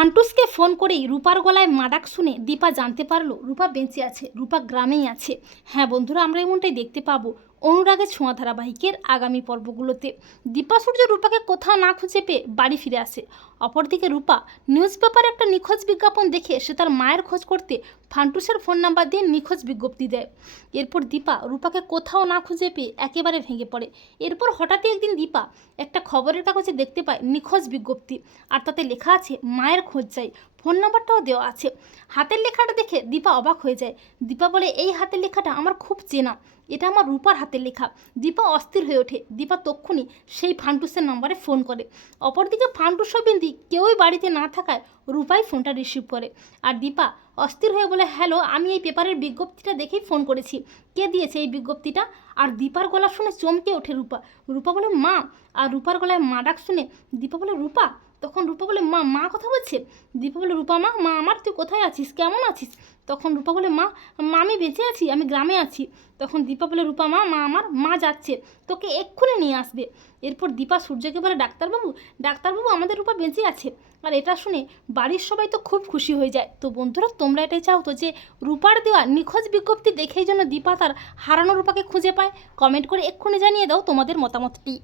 ফান্টুসকে phone করেই রূপার গলায় মাডাক শুনে দীপা জানতে পারল, রূপা বেঁচে আছে, রূপা গ্রামেই আছে। হ্যাঁ বন্ধুরা, আমরা এমনটাই দেখতে পাবো। অনুরাগের ছোঁয়া ধারাবাহিকের আগামী পর্বগুলোতে। দীপা সূর্য রূপাকে কোথাও না খুঁজে পেয়ে বাড়ি ফিরে আসে। অপরদিকে রূপা, নিউজ পেপারে একটা নিখোঁজ বিজ্ঞাপন দেখে সে তার মায়ের খোঁজ করতে ফান্টুসের ফোন নাম্বার দিয়ে নিখোঁজ বিজ্ঞপ্তি দেয়। এরপর দীপা রূপাকে কোথাও না খুঁজে পেয়ে একেবারে ভেঙে পড়ে। এরপর হঠাৎই একদিন দীপা একটা খবরের কাগজে দেখতে পায় নিখোঁজ বিজ্ঞপ্তি। আর তাতে লেখা আছে, মায়ের খোঁজ চাই। ফোন নাম্বারটাও দেওয়া আছে। হাতের লেখাটা দেখে দীপা অবাক হয়ে যায়। দীপা বলে, এই হাতের লেখাটা আমার খুব চেনা। এটা আমার রূপার হাতের লেখা। দীপা অস্থির হয়ে ওঠে। দীপা তক্ষুনি সেই ফান্টুসের নাম্বারে ফোন করে। অপরদিকে ফান্টুস বিন্দি কেউই বাড়িতে না থাকায় রূপাই ফোনটা রিসিভ করে। আর দীপা অস্থির হয়ে বলে, হ্যালো, আমি এই পেপারের বিজ্ঞপ্তিটা দেখেই ফোন করেছি। কে দিয়েছে এই বিজ্ঞপ্তিটা? আর দীপার গলা শুনে চমকে ওঠে রূপা। রূপা বলে, মা। আর রূপার গলায় মা ডাক শুনে দীপা বলে, রূপা তখন রূপা বলে, মা মা কথা বলছে? দীপা বলে, রূপা মা মা আমার, তুই কোথায় আছিস? কেমন আছিস? তখন রূপা বলে, মা মা, আমি বেঁচে আছি, আমি গ্রামে আছি। তখন দীপা বলে, রূপা মা মা আমার, মা যাচ্ছে, তোকে এক্ষুনি নিয়ে আসবে। এরপর দীপা সূর্যকে বলে, ডাক্তারবাবু ডাক্তারবাবু আমাদের রূপা বেঁচে আছে। আর এটা শুনে বাড়ির সবাই তো খুব খুশি হয়ে যায়। তো বন্ধুরা, তোমরা এটাই চাও তো যে রূপার দেওয়া নিখোঁজ বিজ্ঞপ্তি দেখেই যেন দীপা তার হারানো রূপাকে খুঁজে পায়? কমেন্ট করে এক্ষুনি জানিয়ে দাও তোমাদের মতামতটি।